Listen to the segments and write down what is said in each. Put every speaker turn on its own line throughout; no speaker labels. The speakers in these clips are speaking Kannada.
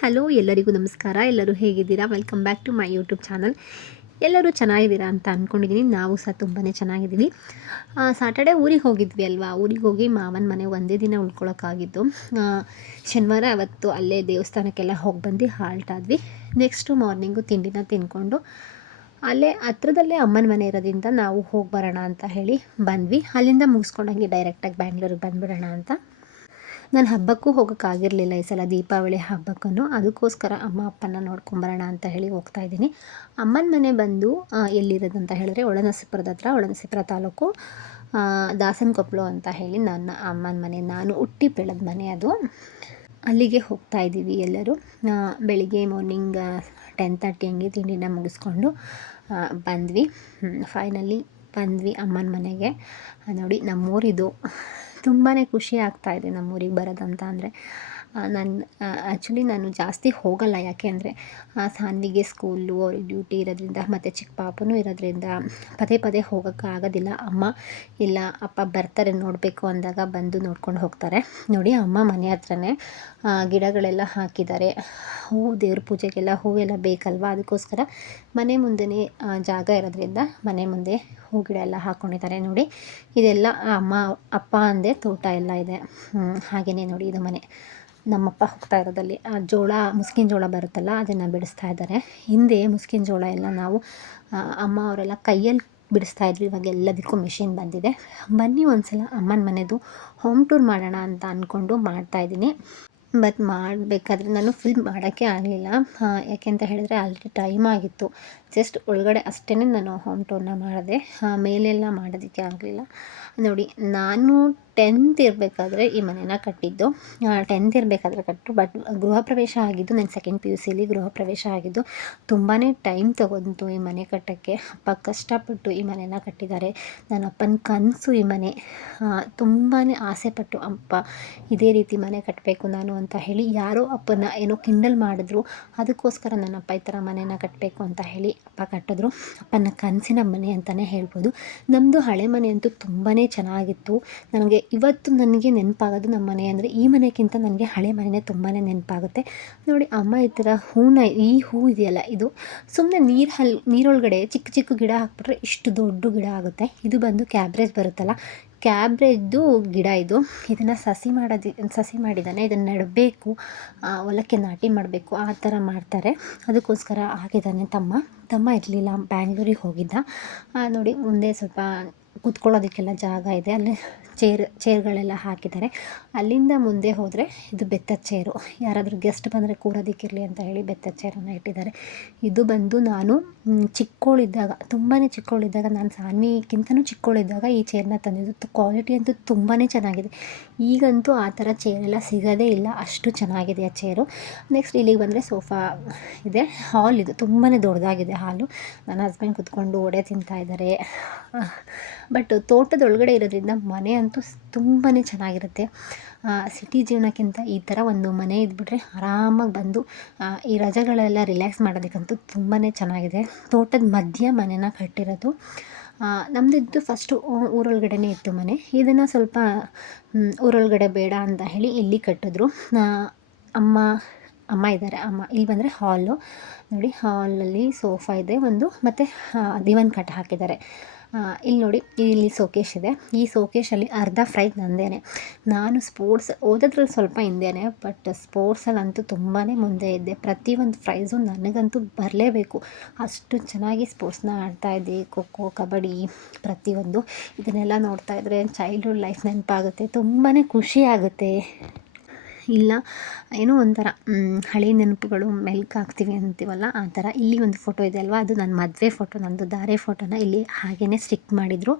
ಹಲೋ ಎಲ್ಲರಿಗೂ ನಮಸ್ಕಾರ. ಎಲ್ಲರೂ ಹೇಗಿದ್ದೀರಾ? Welcome back to my YouTube channel ಎಲ್ಲರೂ ಚೆನ್ನಾಗಿದ್ದೀರಾ ಅಂತ ಅಂದ್ಕೊಂಡಿದ್ದೀನಿ ನಾವು ಸಹ ತುಂಬಾ ಚೆನ್ನಾಗಿದ್ದೀವಿ. ಸಾಟರ್ಡೆ ಊರಿಗೆ ಹೋಗಿದ್ವಿ ಅಲ್ವಾ? ಊರಿಗೆ ಹೋಗಿ ಮಾವನ ಮನೆ ಒಂದೇ ದಿನ ಉಳ್ಕೊಳಕ್ಕಾಗಿದ್ದು. ಆ, ಶನಿವಾರ ಅವತ್ತು ಅಲ್ಲೇ ದೇವಸ್ಥಾನಕ್ಕೆಲ್ಲ ಹೋಗಿ ಬಂದು ಹಾಲ್ಟ್ ಆದ್ವಿ. ನೆಕ್ಸ್ಟು ಮಾರ್ನಿಂಗು ತಿಂಡಿನ ತಿಂದ್ಕೊಂಡು ಅಲ್ಲೇ ಹತ್ರದಲ್ಲೇ ಅಮ್ಮನ ಮನೆ ಇರೋದ್ರಿಂದ ನಾವು ಹೋಗಿ ಬರೋಣ ಅಂತ ಹೇಳಿ ಬಂದ್ವಿ. ಅಲ್ಲಿಂದ ಮುಗಿಸ್ಕೊಂಡಂಗೆ ಡೈರೆಕ್ಟಾಗಿ ಬ್ಯಾಂಗ್ಳೂರಿಗೆ ಬಂದುಬಿಡೋಣ ಅಂತ. ನಾನು ಹಬ್ಬಕ್ಕೂ ಹೋಗೋಕ್ಕಾಗಿರಲಿಲ್ಲ ಈ ಸಲ ದೀಪಾವಳಿ ಹಬ್ಬಕ್ಕೂ ಅದಕ್ಕೋಸ್ಕರ ಅಮ್ಮ ಅಪ್ಪನ ನೋಡ್ಕೊಂಬರೋಣ ಅಂತ ಹೇಳಿ ಹೋಗ್ತಾ ಇದ್ದೀನಿ. ಅಮ್ಮನ ಮನೆ ಬಂದು ಎಲ್ಲಿರೋದಂತ ಹೇಳಿದ್ರೆ ಒಳನಸಿಪುರದ ಹತ್ರ ಒಳನಸಿಪುರ ತಾಲೂಕು ದಾಸನಕೊಪ್ಪಲು ಅಂತ ಹೇಳಿ ನನ್ನ ಅಮ್ಮನ ಮನೆ, ನಾನು ಹುಟ್ಟಿ ಬೆಳೆದ ಮನೆ ಅದು. ಅಲ್ಲಿಗೆ ಹೋಗ್ತಾ ಇದ್ದೀವಿ ಎಲ್ಲರೂ. ಬೆಳಿಗ್ಗೆ ಮಾರ್ನಿಂಗ್ ಟೆನ್ ತರ್ಟಿ ಹಂಗೆ ತಿಂಡಿನ ಮುಗಿಸ್ಕೊಂಡು ಬಂದ್ವಿ. ಫೈನಲಿ ಬಂದ್ವಿ ಅಮ್ಮನ ಮನೆಗೆ. ನೋಡಿ ನಮ್ಮೂರಿದು ತುಂಬಾ ಖುಷಿ ಆಗ್ತಾ ಇದೆ ನಮ್ಮೂರಿಗೆ ಬರೋದಂತ ಅಂದರೆ. ನಾನು ಆ್ಯಕ್ಚುಲಿ ನಾನು ಜಾಸ್ತಿ ಹೋಗಲ್ಲ. ಯಾಕೆ ಅಂದರೆ ಸಾನ್ವಿಗೆ ಸ್ಕೂಲು ಅವ್ರಿಗೆ ಡ್ಯೂಟಿ ಇರೋದ್ರಿಂದ ಮತ್ತು ಚಿಕ್ಕ ಪಾಪನೂ ಇರೋದ್ರಿಂದ ಪದೇ ಪದೇ ಹೋಗೋಕ್ಕಾಗೋದಿಲ್ಲ ಅಮ್ಮ ಇಲ್ಲ, ಅಪ್ಪ ಬರ್ತಾರೆ ನೋಡಬೇಕು ಅಂದಾಗ ಬಂದು ನೋಡ್ಕೊಂಡು ಹೋಗ್ತಾರೆ. ನೋಡಿ, ಅಮ್ಮ ಮನೆ ಹತ್ರನೇ ಗಿಡಗಳೆಲ್ಲ ಹಾಕಿದ್ದಾರೆ. ಹೂವು ದೇವ್ರ ಪೂಜೆಗೆಲ್ಲ ಹೂವೆಲ್ಲ ಬೇಕಲ್ವಾ? ಅದಕ್ಕೋಸ್ಕರ ಮನೆ ಮುಂದೆನೇ ಜಾಗ ಇರೋದ್ರಿಂದ ಮನೆ ಮುಂದೆ ಹೂ, ಗಿಡ ಎಲ್ಲ ಹಾಕ್ಕೊಂಡಿದ್ದಾರೆ ನೋಡಿ, ಇದೆಲ್ಲ ಅಮ್ಮ, ಅಪ್ಪ ಅಂದೆ ತೋಟ ಎಲ್ಲ ಇದೆ. ಹಾಗೆಯೇ ನೋಡಿ ಇದು ಮನೆ. ನಮ್ಮಪ್ಪ ಹೋಗ್ತಾ ಇರೋದಲ್ಲಿ, ಆ ಜೋಳ, ಮುಸ್ಕಿನ ಜೋಳ ಬರುತ್ತಲ್ಲ, ಅದನ್ನು ಬಿಡಿಸ್ತಾ ಇದ್ದಾರೆ. ಹಿಂದೆ ಮುಸ್ಕಿನ ಜೋಳ ಎಲ್ಲ ನಾವು ಅಮ್ಮ ಅವರೆಲ್ಲ ಕೈಯಲ್ಲಿ ಬಿಡಿಸ್ತಾ ಇದ್ವಿ, ಇವಾಗ ಎಲ್ಲದಕ್ಕೂ ಮಿಷಿನ್ ಬಂದಿದೆ. ಬನ್ನಿ ಒಂದ್ಸಲ ಅಮ್ಮನ ಮನೆದು ಹೋಮ್ ಟೂರ್ ಮಾಡೋಣ ಅಂತ ಅಂದ್ಕೊಂಡು ಮಾಡ್ತಾಯಿದ್ದೀನಿ ಬಟ್ ಮಾಡಬೇಕಾದ್ರೆ ನಾನು ಫಿಲ್ ಮಾಡೋಕ್ಕೆ ಆಗಲಿಲ್ಲ. ಯಾಕೆಂತ ಹೇಳಿದ್ರೆ ಆಲ್ರೆಡಿ ಟೈಮ್ ಆಗಿತ್ತು. ಜಸ್ಟ್ ಒಳಗಡೆ ಅಷ್ಟೇ ನಾನು ಹೋಮ್ ಟೂರ್ನ ಮಾಡಿದೆ. ಮೇಲೆಲ್ಲ ಮಾಡೋದಕ್ಕೆ ಆಗಲಿಲ್ಲ. ನೋಡಿ, ನಾನು ಟೆಂತ್ ಇರಬೇಕಾದ್ರೆ ಈ ಮನೇನ ಕಟ್ಟಿದ್ದು. ಟೆಂತ್ ಇರಬೇಕಾದ್ರೆ ಕಟ್ಟು, ಬಟ್ ಗೃಹ ಪ್ರವೇಶ ಆಗಿದ್ದು, ನಾನು ಸೆಕೆಂಡ್ ಪಿ ಯು ಸಿಲಿ ಗೃಹ ಪ್ರವೇಶ ಆಗಿದ್ದು ತುಂಬಾ ಟೈಮ್ ತೊಗೊಂತು ಈ ಮನೆ ಕಟ್ಟೋಕ್ಕೆ. ಅಪ್ಪ ಕಷ್ಟಪಟ್ಟು ಈ ಮನೆನ ಕಟ್ಟಿದ್ದಾರೆ. ನನ್ನ ಅಪ್ಪನ ಕನಸು ಈ ಮನೆ. ತುಂಬಾ ಆಸೆಪಟ್ಟು, ಅಪ್ಪ, ಇದೇ ರೀತಿ ಮನೆ ಕಟ್ಟಬೇಕು ನಾನು ಅಂತ ಹೇಳಿ ಯಾರೋ ಅಪ್ಪನ ಏನೋ ಕಿಂಡಲ್ ಮಾಡಿದ್ರು. ಅದಕ್ಕೋಸ್ಕರ ನನ್ನ ಅಪ್ಪ ಈ ಥರ ಮನೇನ ಕಟ್ಟಬೇಕು ಅಂತ ಹೇಳಿ ಅಪ್ಪ ಕಟ್ಟಿದ್ರು. ಅಪ್ಪನ ಕನಸಿನ ಮನೆ ಅಂತಲೇ ಹೇಳ್ಬೋದು. ನಮ್ಮದು ಹಳೆ ಮನೆ ಅಂತೂ ತುಂಬಾ ಚೆನ್ನಾಗಿತ್ತು. ನನಗೆ ಇವತ್ತು ನನಗೆ ನೆನಪಾಗೋದು ನಮ್ಮ ಮನೆ ಅಂದರೆ ಈ ಮನೆಗಿಂತ ನನಗೆ ಹಳೆ ಮನೆಯೇ ತುಂಬಾ ನೆನಪಾಗುತ್ತೆ. ನೋಡಿ ಅಮ್ಮ ಈ ಥರ ಹೂನ ಈ ಹೂ ಇದೆಯಲ್ಲ ಇದು. ಸುಮ್ಮನೆ ನೀರು ಹಲ್ ನೀರೊಳಗಡೆ ಚಿಕ್ಕ ಚಿಕ್ಕ ಗಿಡ ಹಾಕ್ಬಿಟ್ರೆ ಇಷ್ಟು ದೊಡ್ಡ ಗಿಡ ಆಗುತ್ತೆ. ಇದು ಬಂದು ಕ್ಯಾಬ್ರೇಜ್ ಬರುತ್ತಲ್ಲ. ಕ್ಯಾಬ್ರೇಜ್ದು ಗಿಡ ಇದು. ಇದನ್ನು ಸಸಿ ಮಾಡೋದಿ ಸಸಿ ಮಾಡಿದ್ದಾನೆ. ಇದನ್ನು ನೆಡಬೇಕು. ಹೊಲಕ್ಕೆ ನಾಟಿ ಮಾಡಬೇಕು. ಆ ಥರ ಮಾಡ್ತಾರೆ. ಅದಕ್ಕೋಸ್ಕರ ಹಾಕಿದ್ದಾನೆ ತಮ್ಮ. ತಮ್ಮ ಇರಲಿಲ್ಲ. ಬ್ಯಾಂಗ್ಳೂರಿಗೆ ಹೋಗಿದ್ದ. ನೋಡಿ ಮುಂದೆ ಸ್ವಲ್ಪ ಕೂತ್ಕೊಳ್ಳೋದಕ್ಕೆಲ್ಲ ಜಾಗ ಇದೆ. ಅಲ್ಲಿ ಚೇರ್, ಚೇರ್ಗಳೆಲ್ಲ ಹಾಕಿದ್ದಾರೆ. ಅಲ್ಲಿಂದ ಮುಂದೆ ಹೋದರೆ ಇದು ಬೆತ್ತದ ಚೇರು. ಯಾರಾದರೂ ಗೆಸ್ಟ್ ಬಂದರೆ ಕೂರೋದಕ್ಕಿರಲಿ ಅಂತ ಹೇಳಿ ಬೆತ್ತದ ಚೇರನ್ನು ಇಟ್ಟಿದ್ದಾರೆ. ಇದು ಬಂದು ನಾನು ಚಿಕ್ಕವಳಿದ್ದಾಗ ತುಂಬಾ ಚಿಕ್ಕವಳಿದ್ದಾಗ ನಾನು ಸಾನ್ವಿಗಿಂತನೂ ಚಿಕ್ಕವಳಿದ್ದಾಗ ಈ ಚೇರ್ನ ತಂದಿದ್ದು. ಕ್ವಾಲಿಟಿ ಅಂತೂ ತುಂಬಾ ಚೆನ್ನಾಗಿದೆ. ಈಗಂತೂ ಆ ಥರ ಚೇರೆಲ್ಲ ಸಿಗೋದೇ ಇಲ್ಲ. ಅಷ್ಟು ಚೆನ್ನಾಗಿದೆ ಆ ಚೇರು. ನೆಕ್ಸ್ಟ್ ಇಲ್ಲಿಗೆ ಬಂದರೆ ಸೋಫಾ ಇದೆ. ಹಾಲ್ ಇದು. ತುಂಬಾ ದೊಡ್ಡದಾಗಿದೆ ಹಾಲು. ನನ್ನ ಹಸ್ಬೆಂಡ್ ಕುತ್ಕೊಂಡು ಒಡೆ ತಿಂತಾ ಇದ್ದಾರೆ. ಬಟ್ ತೋಟದೊಳಗಡೆ ಇರೋದ್ರಿಂದ ಮನೆ ತುಂಬಾ ಚೆನ್ನಾಗಿರುತ್ತೆ. ಸಿಟಿ ಜೀವನಕ್ಕಿಂತ ಈ ಥರ ಒಂದು ಮನೆ ಇದ್ಬಿಟ್ರೆ ಆರಾಮಾಗಿ ಬಂದು ಈ ರಜೆಗಳೆಲ್ಲ ರಿಲ್ಯಾಕ್ಸ್ ಮಾಡೋದಕ್ಕಂತೂ ತುಂಬಾ ಚೆನ್ನಾಗಿದೆ. ತೋಟದ ಮಧ್ಯ ಮನೆನ ಕಟ್ಟಿರೋದು. ನಮ್ಮದಿದ್ದು ಫಸ್ಟು ಊರೊಳಗಡೆನೇ ಇತ್ತು ಮನೆ. ಇದನ್ನು ಸ್ವಲ್ಪ ಊರೊಳಗಡೆ ಬೇಡ ಅಂತ ಹೇಳಿ ಇಲ್ಲಿ ಕಟ್ಟಿದ್ರು. ಅಮ್ಮ ಅಮ್ಮ ಇದ್ದಾರೆ. ಅಮ್ಮ, ಇಲ್ಲಿ ಬಂದರೆ ಹಾಲು ನೋಡಿ ಹಾಲಲ್ಲಿ ಸೋಫಾ ಇದೆ ಒಂದು, ಮತ್ತು ದಿವನ್ ಕಟ್ ಹಾಕಿದ್ದಾರೆ. ಇಲ್ಲಿ ನೋಡಿ, ಇಲ್ಲಿ ಸೋಕೇಶ್ ಇದೆ. ಈ ಸೋಕೇಶಲ್ಲಿ ಅರ್ಧ ಫ್ರೈ ನಂದೇನೆ. ನಾನು ಸ್ಪೋರ್ಟ್ಸ್ ಓದೋದ್ರಲ್ಲಿ ಸ್ವಲ್ಪ ಹಿಂದೇನೆ ಬಟ್ ಸ್ಪೋರ್ಟ್ಸಲ್ಲಂತೂ ತುಂಬಾ ಮುಂದೆ ಇದ್ದೆ. ಪ್ರತಿಯೊಂದು ಪ್ರೈಸು ನನಗಂತೂ ಬರಲೇಬೇಕು. ಅಷ್ಟು ಚೆನ್ನಾಗಿ ಸ್ಪೋರ್ಟ್ಸ್ನ ಆಡ್ತಾ ಇದ್ದೆ. ಖೋ ಖೋ, ಕಬಡ್ಡಿ, ಪ್ರತಿಯೊಂದು. ಇದನ್ನೆಲ್ಲ ನೋಡ್ತಾ ಇದ್ದರೆ ಚೈಲ್ಡ್ಹುಡ್ ಲೈಫ್ ನೆನಪಾಗುತ್ತೆ. ತುಂಬಾ ಖುಷಿ ಆಗುತ್ತೆ. ಇಲ್ಲ. ಏನೋ ಒಂಥರ ಹಳೆ ನೆನಪುಗಳು ಮೆಲ್ಕಾಗ್ತೀವಿ ಅಂತೀವಲ್ಲ, ಆ ಥರ. ಇಲ್ಲಿ ಒಂದು ಫೋಟೋ ಇದೆ ಅಲ್ವಾ? ಅದು ನನ್ನ ಮದುವೆ ಫೋಟೋ, ನಂದು ಧಾರೆ ಫೋಟೋನ ಇಲ್ಲಿ ಹಾಗೇ ಸ್ಟಿಕ್ ಮಾಡಿದರು.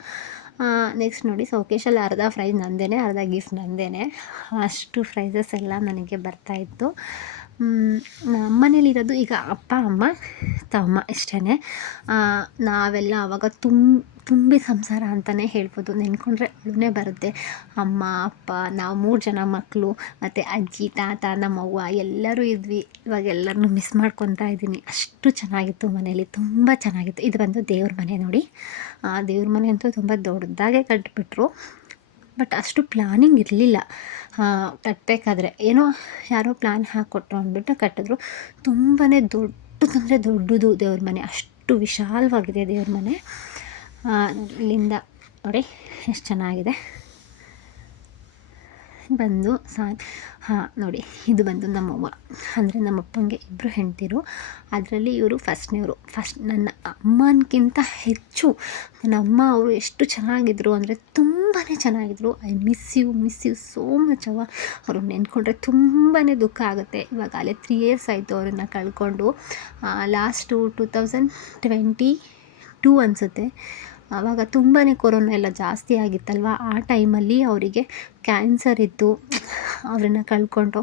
ನೆಕ್ಸ್ಟ್ ನೋಡಿ ಸೌಕೇಶಲ್ಲಿ ಅರ್ಧ ಪ್ರೈಸ್ ನಂದೇ ಅರ್ಧ ಗಿಫ್ಟ್ ನಂದೇ ಅಷ್ಟು ಪ್ರೈಸಸ್ ಎಲ್ಲ ನನಗೆ ಬರ್ತಾಯಿತ್ತು ನಮ್ಮನೇಲಿರೋದು ಈಗ ಅಪ್ಪ, ಅಮ್ಮ, ತಮ್ಮ ಇಷ್ಟೇ ನಾವೆಲ್ಲ ಆವಾಗ ತುಂಬ ತುಂಬಿ ಸಂಸಾರ ಅಂತಲೇ ಹೇಳ್ಬೋದು. ನೆನ್ಕೊಂಡ್ರೆ ಅಳುನೇ ಬರುತ್ತೆ. ಅಮ್ಮ, ಅಪ್ಪ, ನಾವು ಮೂರು ಜನ ಮಕ್ಕಳು ಮತ್ತು ಅಜ್ಜಿ, ತಾತ, ನಮ್ಮವ್ವ ಎಲ್ಲರೂ ಇದ್ವಿ. ಇವಾಗ ಎಲ್ಲರನ್ನೂ ಮಿಸ್ ಮಾಡ್ಕೊತಾ ಇದ್ದೀನಿ. ಅಷ್ಟು ಚೆನ್ನಾಗಿತ್ತು ಮನೇಲಿ. ತುಂಬ ಚೆನ್ನಾಗಿತ್ತು. ಇದು ಬಂದು ದೇವ್ರ ಮನೆ ನೋಡಿ. ಆ, ದೇವ್ರ ಮನೆ ಅಂತೂ ತುಂಬ ದೊಡ್ಡದಾಗೆ ಕಟ್ಟಿಬಿಟ್ರು ಬಟ್ ಅಷ್ಟು ಪ್ಲಾನಿಂಗ್ ಇರಲಿಲ್ಲ. ಕಟ್ಟಬೇಕಾದ್ರೆ ಏನೋ ಯಾರೋ ಪ್ಲ್ಯಾನ್ ಹಾಕ್ಕೊಟ್ರು ಅಂದ್ಬಿಟ್ಟು ಕಟ್ಟಿದ್ರು. ತುಂಬಾ ದೊಡ್ಡದಂದರೆ ದೊಡ್ಡದು ದೇವ್ರ ಮನೆ. ಅಷ್ಟು ವಿಶಾಲವಾಗಿದೆ ದೇವ್ರ ಮನೆ. ಇಲ್ಲಿಂದ ನೋಡಿ, ಎಷ್ಟು ಚೆನ್ನಾಗಿದೆ. ಬಂದು ಸಾ, ಹಾಂ, ನೋಡಿ, ಇದು ಬಂದು ನಮ್ಮವ್ವ. ಅಂದರೆ ನಮ್ಮಪ್ಪಂಗೆ ಇಬ್ಬರು ಹೆಂಡ್ತಿರು. ಅದರಲ್ಲಿ ಇವರು ಫಸ್ಟ್ನೇವರು. ಫಸ್ಟ್ ನನ್ನ ಅಮ್ಮನಕ್ಕಿಂತ ಹೆಚ್ಚು ನನ್ನ ಅಮ್ಮ ಅವರು ಎಷ್ಟು ಚೆನ್ನಾಗಿದ್ರು ಅಂದರೆ ತುಂಬಾ ಚೆನ್ನಾಗಿದ್ರು. I miss you miss you so much ಅವ್ವ. ಅವ್ರು ನೆನ್ಕೊಂಡ್ರೆ ತುಂಬಾ ದುಃಖ ಆಗುತ್ತೆ. ಇವಾಗ ಅಲ್ಲೇ ತ್ರೀ ಇಯರ್ಸ್ ಆಯಿತು ಅವರನ್ನು ಕಳ್ಕೊಂಡು. Last two thousand twenty two ಅನಿಸುತ್ತೆ. ಆವಾಗ ತುಂಬಾ ಕೊರೋನಾ ಎಲ್ಲ ಜಾಸ್ತಿ ಆಗಿತ್ತಲ್ವ? ಆ ಟೈಮಲ್ಲಿ ಅವರಿಗೆ ಕ್ಯಾನ್ಸರ್ ಇತ್ತು ಅವರನ್ನು ಕಳ್ಕೊಂಡು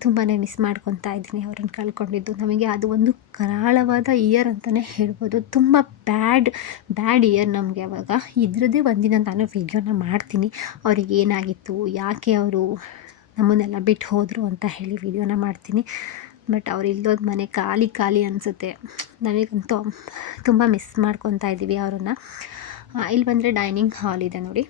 ತುಂಬಾ ಮಿಸ್ ಮಾಡ್ಕೊತಾ ಇದ್ದೀನಿ ಅವ್ರನ್ನ ಕಳ್ಕೊಂಡಿದ್ದು. ನಮಗೆ ಅದು ಒಂದು ಕರಾಳವಾದ ಇಯರ್ ಅಂತಲೇ ಹೇಳ್ಬೋದು. ತುಂಬ ಬ್ಯಾಡ್ ಬ್ಯಾಡ್ ಇಯರ್ ನಮಗೆ ಅವಾಗ. ಇದ್ರದ್ದೇ ಒಂದಿನ ನಾನು ವಿಡಿಯೋನ ಮಾಡ್ತೀನಿ. ಅವ್ರಿಗೆ ಏನಾಗಿತ್ತು, ಯಾಕೆ ಅವರು ನಮ್ಮನ್ನೆಲ್ಲ ಬಿಟ್ಟು ಹೋದರು ಅಂತ ಹೇಳಿ ವಿಡಿಯೋನ ಮಾಡ್ತೀನಿ. ಬಟ್ ಅವ್ರು ಇಲ್ದೋದ ಮನೆ ಖಾಲಿ ಖಾಲಿ ಅನಿಸುತ್ತೆ. ನಮಗಂತೂ ತುಂಬ ಮಿಸ್ ಮಾಡ್ಕೊತಾ ಇದ್ದೀವಿ ಅವರನ್ನು. ಇಲ್ಲಿ ಬಂದರೆ ಡೈನಿಂಗ್ ಹಾಲ್ ಇದೆ ನೋಡಿ.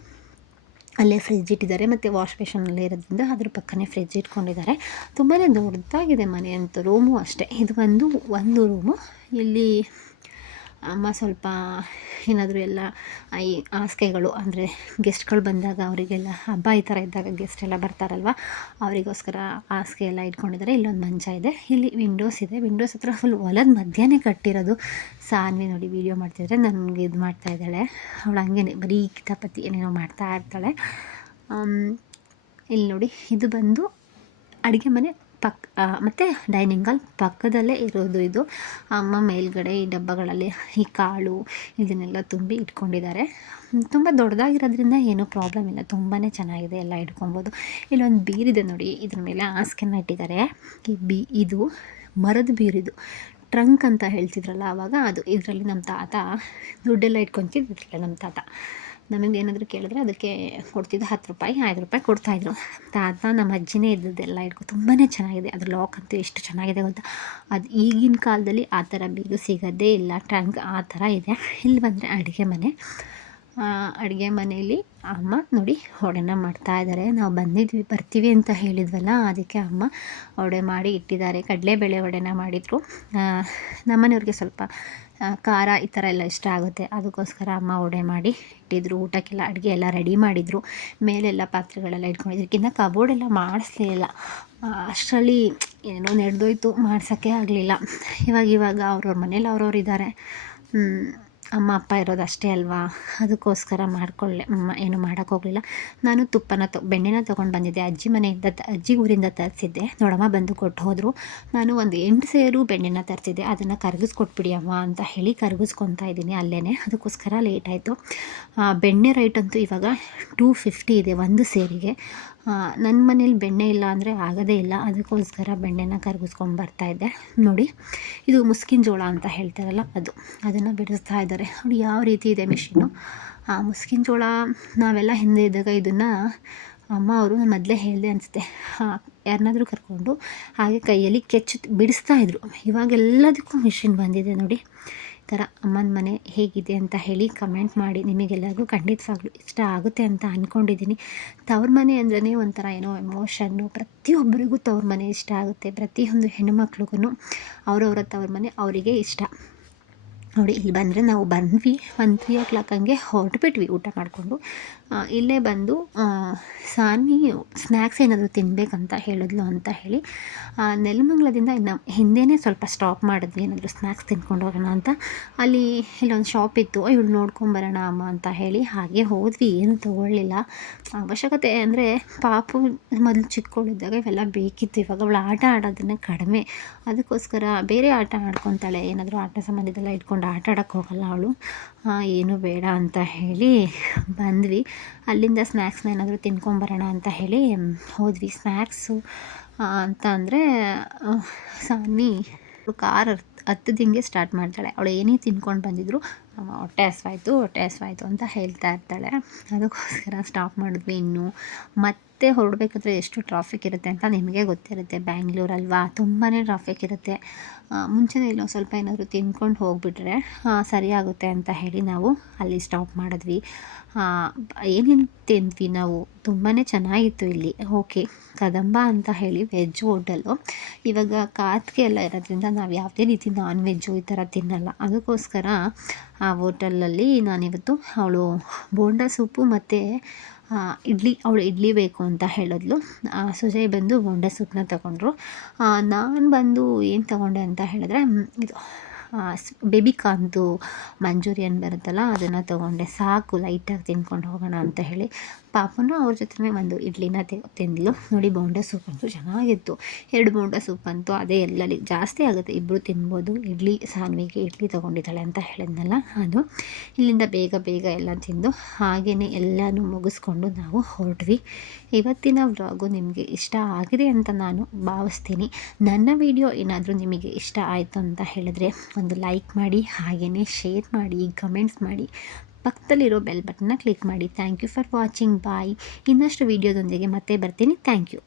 ಅಲ್ಲೇ ಫ್ರಿಜ್ ಇಟ್ಟಿದ್ದಾರೆ, ಮತ್ತು ವಾಶ್ ಬೇಷನಲ್ಲಿ ಇರೋದ್ರಿಂದ ಅದ್ರ ಪಕ್ಕನೇ ಫ್ರಿಜ್ ಇಟ್ಕೊಂಡಿದ್ದಾರೆ. ತುಂಬಾ ದೊಡ್ಡದಾಗಿದೆ ಮನೆ ಅಂತ ರೂಮು ಅಷ್ಟೇ. ಇದು ಬಂದು ಒಂದು ರೂಮು ಇಲ್ಲಿ ಅಮ್ಮ ಸ್ವಲ್ಪ ಏನಾದರೂ ಎಲ್ಲ ಈ ಆಸ್ಕೆಗಳು ಅಂದರೆ ಗೆಸ್ಟ್ಗಳು ಬಂದಾಗ ಅವರಿಗೆಲ್ಲ ಹಬ್ಬ ಈ ಥರ ಇದ್ದಾಗ ಗೆಸ್ಟ್ ಎಲ್ಲ ಬರ್ತಾರಲ್ವ? ಅವರಿಗೋಸ್ಕರ ಹಾಸಿಗೆ ಎಲ್ಲ ಇಟ್ಕೊಂಡಿದ್ದಾರೆ. ಇಲ್ಲೊಂದು ಮಂಚ ಇದೆ. ಇಲ್ಲಿ ವಿಂಡೋಸ್ ಇದೆ. ವಿಂಡೋಸ್ ಹತ್ರ ಫುಲ್ ಹೊಲದ ಮಧ್ಯಾಹ್ನ ಕಟ್ಟಿರೋದು. ಸಾನ್ವಿ ನೋಡಿ ವೀಡಿಯೋ ಮಾಡ್ತಿದ್ರೆ ನನಗೆ ಇದು ಮಾಡ್ತಾ ಇದ್ದಾಳೆ. ಅವಳು ಹಂಗೇನೆ ಬರೀ ಕಿತಾಪತಿ ಏನೇನೋ ಮಾಡ್ತಾ ಇರ್ತಾಳೆ. ಇಲ್ಲಿ ನೋಡಿ, ಇದು ಬಂದು ಅಡುಗೆ ಮನೆ ಪಕ್ ಮತ್ತು ಡೈನಿಂಗ್ ಹಾಲ್ ಪಕ್ಕದಲ್ಲೇ ಇರೋದು ಇದು. ಅಮ್ಮ ಮೇಲ್ಗಡೆ ಈ ಡಬ್ಬಗಳಲ್ಲಿ ಈ ಕಾಳು ಇದನ್ನೆಲ್ಲ ತುಂಬಿ ಇಟ್ಕೊಂಡಿದ್ದಾರೆ. ತುಂಬ ದೊಡ್ಡದಾಗಿರೋದ್ರಿಂದ ಏನೂ ಪ್ರಾಬ್ಲಮ್ ಇಲ್ಲ. ತುಂಬಾ ಚೆನ್ನಾಗಿದೆ ಎಲ್ಲ ಇಟ್ಕೊಬೋದು. ಇಲ್ಲೊಂದು ಬೀರಿದೆ ನೋಡಿ, ಇದ್ರ ಮೇಲೆ ಹಾಸಿಗೆನ ಇಟ್ಟಿದ್ದಾರೆ. ಈ ಬಿ, ಇದು ಮರದ ಬೀರಿದು. ಟ್ರಂಕ್ ಅಂತ ಹೇಳ್ತಿದ್ರಲ್ಲ ಆವಾಗ ಅದು. ಇದರಲ್ಲಿ ನಮ್ಮ ತಾತ ದುಡ್ಡೆಲ್ಲ ಇಟ್ಕೊತಿದ್ದಿಲ್ಲ ನಮ್ಮ ತಾತ. ನಮಗೆ ಏನಾದರೂ ಕೇಳಿದ್ರೆ ಅದಕ್ಕೆ ಕೊಡ್ತಿದ್ದು ಹತ್ತು ರೂಪಾಯಿ, ಐದು ರೂಪಾಯಿ ಕೊಡ್ತಾಯಿದ್ರು ತಾತ ನಮ್ಮ ಅಜ್ಜಿನೇ ಇದ್ದದ್ದೆಲ್ಲ ಇಟ್ಕೊ ತುಂಬಾ ಚೆನ್ನಾಗಿದೆ. ಅದ್ರ ಲಾಕ್ ಅಂತೂ ಎಷ್ಟು ಚೆನ್ನಾಗಿದೆ ಗೊತ್ತಾ? ಅದು ಈಗಿನ ಕಾಲದಲ್ಲಿ ಆ ಥರ ಬೀಗು ಸಿಗೋದೇ ಇಲ್ಲ. ಟ್ಯಾಂಕ್ ಆ ಥರ ಇದೆ. ಇಲ್ಲಿ ಬಂದರೆ ಅಡುಗೆ ಮನೆ. ಅಡುಗೆ ಮನೆಯಲ್ಲಿ ಅಮ್ಮ ನೋಡಿ ವಡೆನ ಮಾಡ್ತಾ ಇದ್ದಾರೆ ನಾವು ಬಂದಿದ್ವಿ, ಬರ್ತೀವಿ ಅಂತ ಹೇಳಿದ್ವಲ್ಲ, ಅದಕ್ಕೆ ಅಮ್ಮ ವಡೆ ಮಾಡಿ ಇಟ್ಟಿದ್ದಾರೆ. ಕಡಲೆಬೇಳೆ ವಡೆನ ಮಾಡಿದರು. ನಮ್ಮನೆಯವ್ರಿಗೆ ಸ್ವಲ್ಪ ಖಾರ ಈ ಥರ ಎಲ್ಲ ಇಷ್ಟ ಆಗುತ್ತೆ. ಅದಕ್ಕೋಸ್ಕರ ಅಮ್ಮ ವಡೆ ಮಾಡಿ ಇಟ್ಟಿದ್ರು. ಊಟಕ್ಕೆಲ್ಲ ಅಡುಗೆ ಎಲ್ಲ ರೆಡಿ ಮಾಡಿದರು. ಮೇಲೆಲ್ಲ ಪಾತ್ರೆಗಳೆಲ್ಲ ಇಟ್ಕೊಂಡಿದ್ರು. ಇದಕ್ಕಿಂತ ಕಬೋರ್ಡೆಲ್ಲ ಮಾಡಿಸ್ಲಿಲ್ಲ. ಅಷ್ಟರಲ್ಲಿ ಏನೋ ನಡೆದೋಯ್ತು. ಮಾಡ್ಸೋಕ್ಕೆ ಆಗಲಿಲ್ಲ. ಇವಾಗ ಇವಾಗ ಅವ್ರವ್ರ ಮನೇಲಿ ಅವ್ರವ್ರು ಇದ್ದಾರೆ ಅಮ್ಮ, ಅಪ್ಪ ಇರೋದು ಅಷ್ಟೇ ಅಲ್ವಾ? ಅದಕ್ಕೋಸ್ಕರ ಮಾಡಿಕೊಳ್ಳೆ. ಏನು ಮಾಡೋಕ್ಕೋಗಲಿಲ್ಲ ನಾನು ತುಪ್ಪನ ತೊ, ಬೆಣ್ಣೆನ ತೊಗೊಂಡು ಬಂದಿದ್ದೆ. ಅಜ್ಜಿ ಮನೆಯಿಂದ ತ, ಅಜ್ಜಿ ಊರಿಂದ ತರಿಸಿದ್ದೆ. ನೋಡಮ್ಮ ಬಂದು ಕೊಟ್ಟು ಹೋದರು. ನಾನು ಒಂದು ಎಂಟು ಸೇರು ಬೆಣ್ಣೆನ ತರಿಸಿದ್ದೆ. ಅದನ್ನು ಕರಗಿಸ್ಕೊಟ್ಬಿಡಿ ಅಮ್ಮ ಅಂತ ಹೇಳಿ ಕರಗಿಸ್ಕೊತಾ ಇದ್ದೀನಿ ಅಲ್ಲೇ ಅದಕ್ಕೋಸ್ಕರ ಲೇಟ್ ಆಯಿತು. ಬೆಣ್ಣೆ ರೈಟ್ ಅಂತೂ ಇವಾಗ ಟೂ ಫಿಫ್ಟಿ ಇದೆ ಒಂದು ಸೇರಿಗೆ. ನನ್ನ ಮನೇಲಿ ಬೆಣ್ಣೆ ಇಲ್ಲ ಅಂದರೆ ಆಗೋದೇ ಇಲ್ಲ. ಅದಕ್ಕೋಸ್ಕರ ಬೆಣ್ಣೆನ ಕರಗಿಸ್ಕೊಂಡು ಬರ್ತಾಯಿದ್ದೆ ನೋಡಿ, ಇದು ಮುಸ್ಕಿನ ಜೋಳ ಅಂತ ಹೇಳ್ತಾರಲ್ಲ ಅದು. ಅದನ್ನು ಬಿಡಿಸ್ತಾ ಇದ್ದಾರೆ. ನೋಡಿ, ಯಾವ ರೀತಿ ಇದೆ ಮಿಷಿನು ಆ, ಮುಸ್ಕಿನ ಜೋಳ ನಾವೆಲ್ಲ ಹಿಂದೆ ಇದ್ದಾಗ ಇದನ್ನು ಅಮ್ಮ ಅವರು ನಾನು ಮೊದಲೇ ಹೇಳಿದೆ ಅನಿಸುತ್ತೆ. ಯಾರನ್ನಾದರೂ ಕರ್ಕೊಂಡು ಹಾಗೆ ಕೈಯಲ್ಲಿ ಕೆಚ್ಚು ಬಿಡಿಸ್ತಾಯಿದ್ರು ಇವಾಗೆಲ್ಲದಕ್ಕೂ ಮಿಷಿನ್ ಬಂದಿದೆ ನೋಡಿ. ಥರ ಅಮ್ಮನ ಮನೆ ಹೇಗಿದೆ ಅಂತ ಹೇಳಿ ಕಮೆಂಟ್ ಮಾಡಿ. ನಿಮಗೆಲ್ಲರಿಗೂ ಖಂಡಿತವಾಗ್ಲೂ ಇಷ್ಟ ಆಗುತ್ತೆ ಅಂತ ಅಂದ್ಕೊಂಡಿದ್ದೀನಿ ತವ್ರ ಮನೆ ಅಂದ್ರೇ ಒಂಥರ ಏನೋ ಎಮೋಷನ್ನು ಪ್ರತಿಯೊಬ್ಬರಿಗೂ ತವ್ರ ಮನೆ ಇಷ್ಟ ಆಗುತ್ತೆ. ಪ್ರತಿಯೊಂದು ಹೆಣ್ಣುಮಕ್ಳಿಗೂ ಅವರವರ ತವ್ರ ಮನೆ ಅವರಿಗೆ ಇಷ್ಟ. ನೋಡಿ, ಇಲ್ಲಿ ಬಂದರೆ ನಾವು ಬಂದ್ವಿ. ಒಂದು ತ್ರೀ ಓ ಕ್ಲಾಕ್ ಹಂಗೆ ಹೊರಟುಬಿಟ್ವಿ ಊಟ ಮಾಡಿಕೊಂಡು. ಇಲ್ಲೇ ಬಂದು ಸಾನ್ವಿ ಸ್ನ್ಯಾಕ್ಸ್ ಏನಾದರೂ ತಿನ್ನಬೇಕಂತ ಹೇಳಿದ್ಲು ಅಂತ ಹೇಳಿ ನೆಲಮಂಗ್ಲದಿಂದ ನಮ್ಮ ಹಿಂದೆಯೇ ಸ್ವಲ್ಪ ಸ್ಟಾಪ್ ಮಾಡಿದ್ವಿ. ಏನಾದರೂ ಸ್ನ್ಯಾಕ್ಸ್ ತಿನ್ಕೊಂಡು ಹೋಗೋಣ ಅಂತ. ಅಲ್ಲಿ ಇಲ್ಲೊಂದು ಶಾಪ್ ಇತ್ತು. ಇವಳು ನೋಡ್ಕೊಂಬರೋಣ ಅಮ್ಮ ಅಂತ ಹೇಳಿ ಹಾಗೆ ಹೋದ್ವಿ. ಏನು ತೊಗೊಳ್ಳಿಲ್ಲ. ಅವಶ್ಯಕತೆ ಅಂದರೆ ಪಾಪು ಮೊದಲು ಚಿಕ್ಕವಳಿದ್ದಾಗ ಇವೆಲ್ಲ ಬೇಕಿತ್ತು. ಇವಾಗ ಅವಳು ಆಟ ಆಡೋದನ್ನು ಕಡಿಮೆ. ಅದಕ್ಕೋಸ್ಕರ ಬೇರೆ ಆಟ ಆಡ್ಕೊತಾಳೆ. ಏನಾದರೂ ಆಟ ಸಂಬಂಧಿದೆಲ್ಲ ಇಟ್ಕೊಂಡು ಆಟ ಆಡೋಕ್ಕೆ ಹೋಗಲ್ಲ ಅವಳು. ಏನು ಬೇಡ ಅಂತ ಹೇಳಿ ಬಂದ್ವಿ. ಅಲ್ಲಿಂದ ಸ್ನ್ಯಾಕ್ಸ್ನ ಏನಾದರೂ ತಿನ್ಕೊಂಬರೋಣ ಅಂತ ಹೇಳಿ ಹೋದ್ವಿ. ಸ್ನ್ಯಾಕ್ಸು ಅಂತ ಅಂದರೆ ಸಾನ್ವಿ ಕಾರ್ ಹತ್ತದಿಂಗೆ ಸ್ಟಾರ್ಟ್ ಮಾಡ್ತಾಳೆ. ಅವಳು ಏನೇ ತಿನ್ಕೊಂಡು ಬಂದಿದ್ರು ಹೊಟ್ಟೆ ಹಸ್ವಾಯಿತು, ಹೊಟ್ಟೆ ಹಸ್ವಾಯ್ತು ಅಂತ ಹೇಳ್ತಾ ಇರ್ತಾಳೆ. ಅದಕ್ಕೋಸ್ಕರ ಸ್ಟಾಪ್ ಮಾಡಿದ್ವಿ ಇನ್ನು. ಮತ್ತು ಮತ್ತೆ ಹೊರಡಬೇಕಾದ್ರೆ ಎಷ್ಟು ಟ್ರಾಫಿಕ್ ಇರುತ್ತೆ ಅಂತ ನಿಮಗೆ ಗೊತ್ತಿರುತ್ತೆ. ಬ್ಯಾಂಗ್ಳೂರಲ್ವಾ ತುಂಬಾ ಟ್ರಾಫಿಕ್ ಇರುತ್ತೆ. ಮುಂಚೆನೇ ಇಲ್ಲ ಸ್ವಲ್ಪ ಏನಾದರೂ ತಿನ್ಕೊಂಡು ಹೋಗಿಬಿಟ್ರೆ ಸರಿಯಾಗುತ್ತೆ ಅಂತ ಹೇಳಿ ನಾವು ಅಲ್ಲಿ ಸ್ಟಾಪ್ ಮಾಡಿದ್ವಿ. ಏನೇನು ತಿಂದ್ವಿ ನಾವು? ತುಂಬಾ ಚೆನ್ನಾಗಿತ್ತು ಇಲ್ಲಿ. ಓಕೆ ಕದಂಬ ಅಂತ ಹೇಳಿ ವೆಜ್ ಹೋಟೆಲು ಇವಾಗ ಕಾರ್ತಿಗೆ ಎಲ್ಲ ಇರೋದ್ರಿಂದ ನಾವು ಯಾವುದೇ ರೀತಿ ನಾನ್ ವೆಜ್ಜು ಈ ಥರ ತಿನ್ನಲ್ಲ. ಅದಕ್ಕೋಸ್ಕರ ಆ ಹೋಟೆಲಲ್ಲಿ ನಾನಿವತ್ತು ಅವಳು ಬೋಂಡ ಸೂಪು ಮತ್ತು ಇಡ್ಲಿ, ಅವಳು ಇಡ್ಲಿ ಬೇಕು ಅಂತ ಹೇಳಿದ್ಲು. ಸುಜಯ್ ಬಂದು ಬೊಂಡೆ ಸೂಪನ್ನ ತಗೊಂಡ್ರು. ನಾನು ಬಂದು ಏನು ತಗೊಂಡೆ ಅಂತ ಹೇಳಿದ್ರೆ ಇದು ಬೇಬಿ ಕಾಂತು ಮಂಚೂರಿಯನ್ ಬರುತ್ತಲ್ಲ, ಅದನ್ನು ತೊಗೊಂಡೆ. ಸಾಕು ಲೈಟಾಗಿ ತಿನ್ಕೊಂಡು ಹೋಗೋಣ ಅಂತ ಹೇಳಿ. ಪಾಪನು ಅವ್ರ ಜೊತೆನೇ ಒಂದು ಇಡ್ಲಿನ ತಿಂದ್ಲು. ನೋಡಿ ಬೋಂಡ ಸೂಪ್ ಅಂತೂ ಚೆನ್ನಾಗಿತ್ತು. ಎರಡು ಬೋಂಡ ಸೂಪ್ ಅಂತೂ ಅದೇ ಎಲ್ಲಲ್ಲಿ ಜಾಸ್ತಿ ಆಗುತ್ತೆ. ಇಬ್ಬರು ತಿನ್ಬೋದು. ಇಡ್ಲಿ, ಸಾನ್ವಿಗೆ ಇಡ್ಲಿ ತೊಗೊಂಡಿದ್ದಾಳೆ ಅಂತ ಹೇಳಿದ್ನಲ್ಲ ಅದು. ಇಲ್ಲಿಂದ ಬೇಗ ಬೇಗ ಎಲ್ಲ ತಿಂದು ಹಾಗೆಯೇ ಎಲ್ಲನೂ ಮುಗಿಸ್ಕೊಂಡು ನಾವು ಹೊರಟ್ವಿ. ಇವತ್ತಿನ ವ್ಲಾಗು ನಿಮಗೆ ಇಷ್ಟ ಆಗಿದೆ ಅಂತ ನಾನು ಭಾವಿಸ್ತೀನಿ. ನನ್ನ ವಿಡಿಯೋ ಏನಾದರೂ ನಿಮಗೆ ಇಷ್ಟ ಆಯಿತು ಅಂತ ಹೇಳಿದ್ರೆ ಒಂದು ಲೈಕ್ ಮಾಡಿ ಹಾಗೆಯೇ ಶೇರ್ ಮಾಡಿ, ಕಮೆಂಟ್ಸ್ ಮಾಡಿ. ಪಕ್ಕದಲ್ಲಿರೋ ಬೆಲ್ ಬಟನ್ನ ಕ್ಲಿಕ್ ಮಾಡಿ. Thank you for watching. Bye. ಇನ್ನಷ್ಟು ವೀಡಿಯೋದೊಂದಿಗೆ ಮತ್ತೆ ಬರ್ತೀನಿ. Thank you.